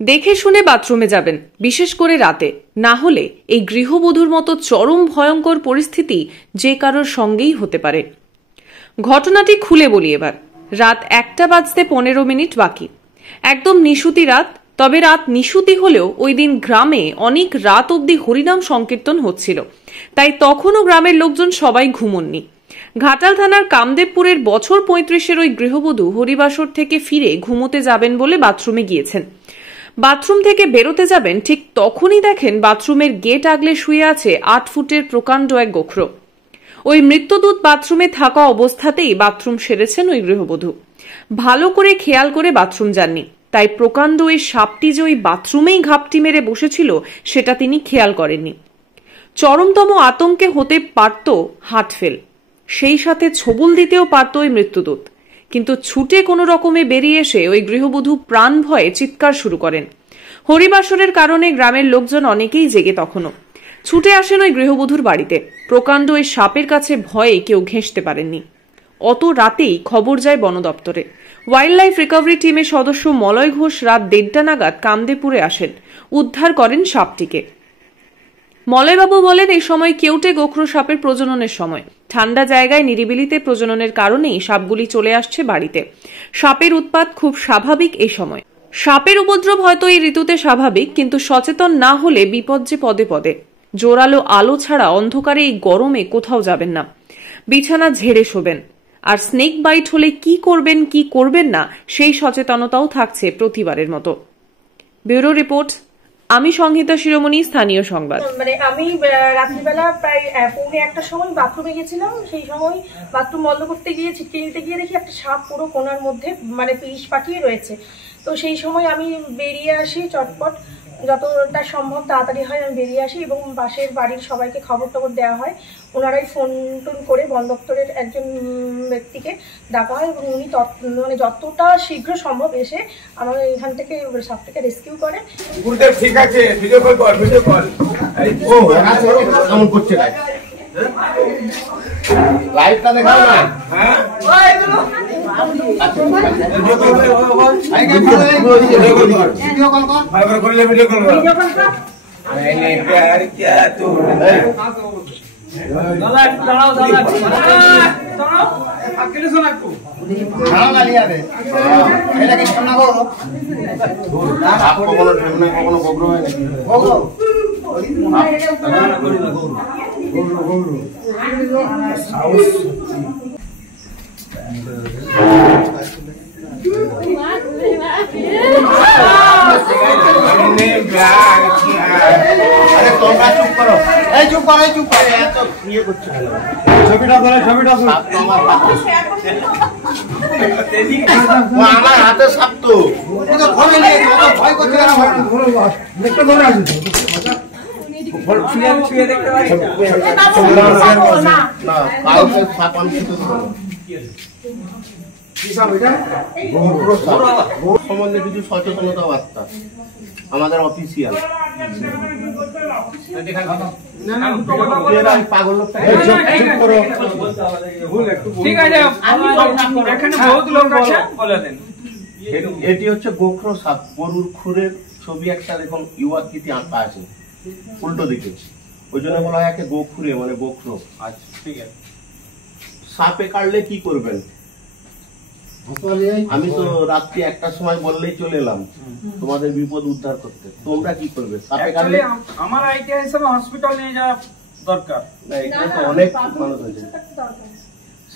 দেখে শুনে বাথরুমে যাবেন, বিশেষ করে রাতে, না হলে এই গৃহবধূর মতো চরম ভয়ঙ্কর পরিস্থিতি যে কারোর সঙ্গেই হতে পারে। ঘটনাটি খুলে বলি এবার। রাত 1টা বাজতে 15 মিনিট বাকি, একদম নিশুতি রাত। তবে রাত নিশুতি হলেও ওই দিন গ্রামে অনেক রাত অবধি হরিনাম সংকীর্তন হচ্ছিল, তাই তখনও গ্রামের লোকজন সবাই ঘুমননি। ঘাটাল থানার কামদেবপুরের বছর 35-এর ওই গৃহবধূ হরিবাসর থেকে ফিরে ঘুমোতে যাবেন বলে বাথরুমে গিয়েছেন। বাথরুম থেকে বেরোতে যাবেন, ঠিক তখনই দেখেন বাথরুমের গেট আগলে শুয়ে আছে 8 ফুটের প্রকাণ্ড এক গোখরো। ওই মৃত্যুদূত বাথরুমে থাকা অবস্থাতেই বাথরুম সেরেছেন ওই গৃহবধূ। ভালো করে খেয়াল করে বাথরুম যাননি, তাই প্রকাণ্ড ওই সাপটি যে ওই বাথরুমেই ঘাপটি মেরে বসেছিল সেটা তিনি খেয়াল করেননি। চরমতম আতঙ্কে হতে পারত হার্টফেল, সেই সাথে ছবল দিতেও পারত ওই মৃত্যুদূত। কিন্তু ছুটে কোনো রকমে বেরিয়ে এসে ওই গৃহবধূ প্রাণ ভয়ে চিৎকার শুরু করেন। হরিবাসরের কারণে গ্রামের লোকজন অনেকেই জেগে তখনও ছুটে আসেন ওই গৃহবধূর বাড়িতে। প্রকাণ্ড ওই সাপের কাছে ভয়ে কেউ ঘেঁষতে পারেননি। অত রাতেই খবর যায় বন দপ্তরে। ওয়াইল্ড লাইফ রিকভারি টিমের সদস্য মলয় ঘোষ রাত 1:30 নাগাদ কামদেবপুরে আসেন, উদ্ধার করেন সাপটিকে। মলয়বাবু বলেন, এই সময় কেউটে গোখরো সাপের প্রজননের সময়। ঠান্ডা জায়গায় নিরিবিলিতে প্রজননের কারণেই সাপগুলি চলে আসছে বাড়িতে। সাপের উৎপাত খুব স্বাভাবিক এই সময়। সাপের উপদ্রব হয়তো এই ঋতুতে স্বাভাবিক, কিন্তু সচেতন না হলে বিপদ যে পদে পদে। জোরালো আলো ছাড়া অন্ধকারে এই গরমে কোথাও যাবেন না, বিছানা ঝেড়ে শোবেন। আর স্নেক বাইট হলে কি করবেন কি করবেন না সেই সচেতনতাও থাকছে প্রতিবারের মতো। ব্যুরো রিপোর্ট, আমি সংহিতা শিরোমণি, স্থানীয় সংবাদ। মানে আমি রাত্রিবেলা প্রায় 1:45-র সময় বাথরুমে গেছিলাম। সেই সময় বাথরুম বন্ধ করতে গিয়ে ছিটকে নিতে গিয়ে দেখি একটা সাপ পুরো কোণার মধ্যে মানে পিস পাঠিয়ে রয়েছে। তো সেই সময় আমি বেরিয়ে আসি, চটপট যতটা সম্ভব তাড়াতাড়ি হয় আমি বেরিয়ে আসি এবং পাশের বাড়ির সবাইকে খবর টবর দেওয়া হয়। ওনারাই ফোন টোন করে বন দপ্তরের একজন ব্যক্তিকে ডাকা হয় এবং উনি মানে যতটা শীঘ্র সম্ভব এসে আমাদের এখান থেকে সাপটাকে রেস্কিউ করে। ঠিক আছে, ভিডিও কল কর, ভিডিও কল। ও কেমন করছে লাইভটা দেখাও না। হ্যাঁ ভিডিও কল কর, ভালো করে করলে ভিডিও কল কর। मैंने प्यार किया तो दादा दादा दादा अकेले सुना को दादा ना लिया रे এটা কি শোনা গো আপকো বলো সামনে কখনো গোবর হয় নাকি গোবর সাউস अरे তোমরা চুপ করো, এই চুপ করো, চুপ করো, এত ইয়ে করছো। ছবিটা ধরে, ছবিটা ধরে। আমার হাতে সাপ তো ওটা ধরে নিয়ে কত ভয় করছে না, দেখতে ধরে আছে তো ছুঁয়ে দেখতে পারি না না কাউকে সাপ আমি তো সম্বন্ধে কিছু সচেতনতা বার্তা আমাদের অফিসিয়াল পাগল লোক এটি হচ্ছে গোখরো সাপ। গরুর খুরের ছবি একটা দেখুন ইউআকৃতি আঁকা আছে উল্টো দিকে, ওই জন্য বলা হয় একে গোখুরে মানে গোখরো। আচ্ছা ঠিক আছে। সাপে কাটলে কি করবেন? আমি তো রাত্রি 1টার সময় বললেই চলে এলাম তোমাদের বিপদ উদ্ধার করতে। তোমরা কি করবে? সাপে কাটলে আমার আইডিয়া হিসেবে হসপিটাল নিয়ে যাওয়া দরকার। না, এখানে তো অনেক মানুষ আছে।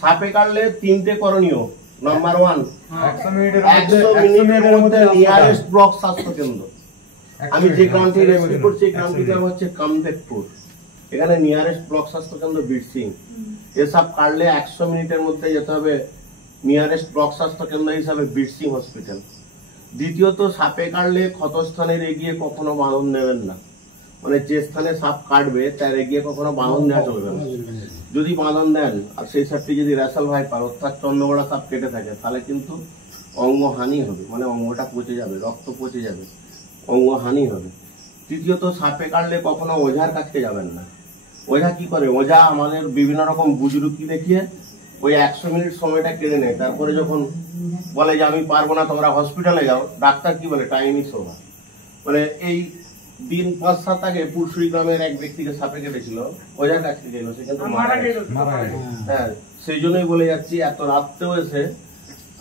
সাপে কাটলে 3টে করণীয়। নাম্বার 1, 100 মিনিটের মধ্যে নিয়ারেস্ট ব্লক স্বাস্থ্য কেন্দ্র। আমি যে গ্রামটি রেস্কিউ করছি এই গ্রামটির নাম হচ্ছে কামদেবপুর। এখানে নিয়ারেস্ট ব্লক স্বাস্থ্য কেন্দ্র বিরসিং। এসব কাটলে 100 মিনিটের মধ্যে যেতে হবে নিয়ারেস্ট ব্লক স্বাস্থ্য কেন্দ্র হিসাবে বিরসিং হসপিটাল। দ্বিতীয়ত, সাপে কাটলে ক্ষতস্থানের এগিয়ে কখনো বাঁধন নেবেন না। মানে যে স্থানে সাপ কাটবে তার এগিয়ে কখনো বাঁধন নেওয়া চলবে না। যদি বাঁধন দেন আর সেই সাপটি যদি রেসাল ভাইপার অর্থাৎ চন্দ্রগড়া সাপ কেটে থাকে তাহলে কিন্তু অঙ্গহানি হবে, মানে অঙ্গটা পচে যাবে, রক্ত পচে যাবে, অঙ্গহানি হবে। তৃতীয়ত সাপে কাটলে কখনো ওঝার কাছে যাবেন না। ওঝা কি করে, ওঝা আমাদের বিভিন্ন রকম বুজরুকি দেখিয়ে ওই 100 মিনিট সময়টা কেড়ে নেয়। তারপরে যখন বলে যে আমি পারবো না, তোমরা হসপিটালে যাও, ডাক্তার কি বলে টাইমই সোভা। মানে এই দিন 5-7 আগে পুরসুরি গ্রামের এক ব্যক্তিকে সাপে কেটেছিল, ওঝার কাছ থেকে এলো, সে কিন্তু মারা গেল। হ্যাঁ, সেই জন্যই বলে যাচ্ছি এত রাত্রেও এসে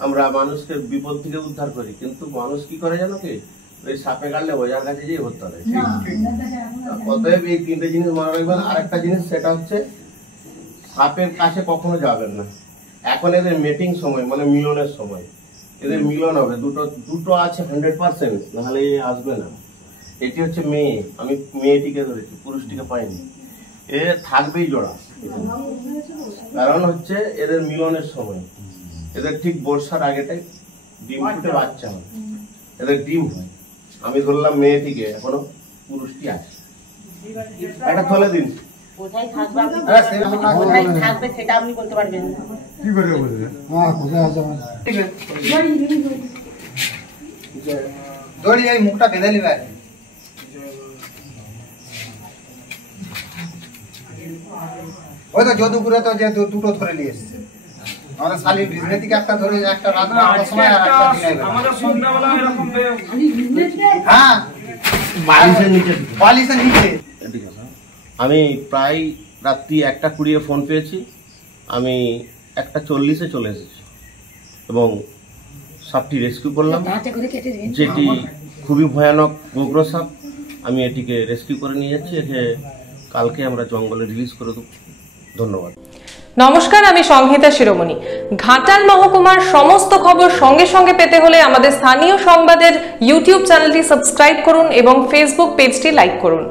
আমরা মানুষকে বিপদ থেকে উদ্ধার করি, কিন্তু মানুষ কি করে জানো কি, ওই সাপে কাটলে ওঝার কাছে যেয়ে হতে হবে। অতএব এই 3টে জিনিস মনে রাখবেন। আর একটা জিনিস, সেটা হচ্ছে সাপের কাছে কখনো যাবেন না। এখন এদের মিটিং সময়, মানে মিলনের সময়, এদের মিলন হবে। দুটো আছে 100%, নাহলে আসবে না। এটি হচ্ছে মেয়ে, আমি মেয়েটিকে ধরেছি, পুরুষটিকে পাইনি। এ থাকবেই জোড়া, কারণ হচ্ছে এদের মিলনের সময়। এদের ঠিক বর্ষার আগেটাই ডিম ফুটে বাচ্চা হয়, এদের ডিম হয়। আমি ধরলাম মেয়েটিকে, এখনো পুরুষটি আছে। একটা থলে দিন। কোথায় থাকবে সেটা আপনি বলতে পারবেন না। কি করে বলবে? দড়ি এই মুখটা বেঁধে নিবে। ওই তো যদুপুরে তো যে দুটো ধরে নিয়ে এসছে, আমাদের শালি বিজনেস থেকে একটা ধরে, একটা রাত 12টার সময় আর একটা দিনের বেলা। আমাদের সন্ধ্যাবেলা এরকম হ্যাঁ, বালিশের নিচে। বালিশের নিচে। আমি প্রায় রাত্রি 1:20 ফোন পেয়েছি। আমি 1:40 চলে এসেছি এবং সাপটি রেস্কিউ করলাম, যেটি খুবই ভয়ানক গোগ্র সাপ। আমি এটিকে রেস্কিউ করে নিয়ে যাচ্ছি, একে কালকে আমরা জঙ্গলে রিলিজ করে দেব। ধন্যবাদ। নমস্কার, আমি সংহিতা শিরোমণি। ঘাটাল মহকুমার সমস্ত খবর সঙ্গে সঙ্গে পেতে হলে আমাদের স্থানীয় সংবাদের ইউটিউব চ্যানেলটি সাবস্ক্রাইব করুন এবং ফেসবুক পেজটি লাইক করুন।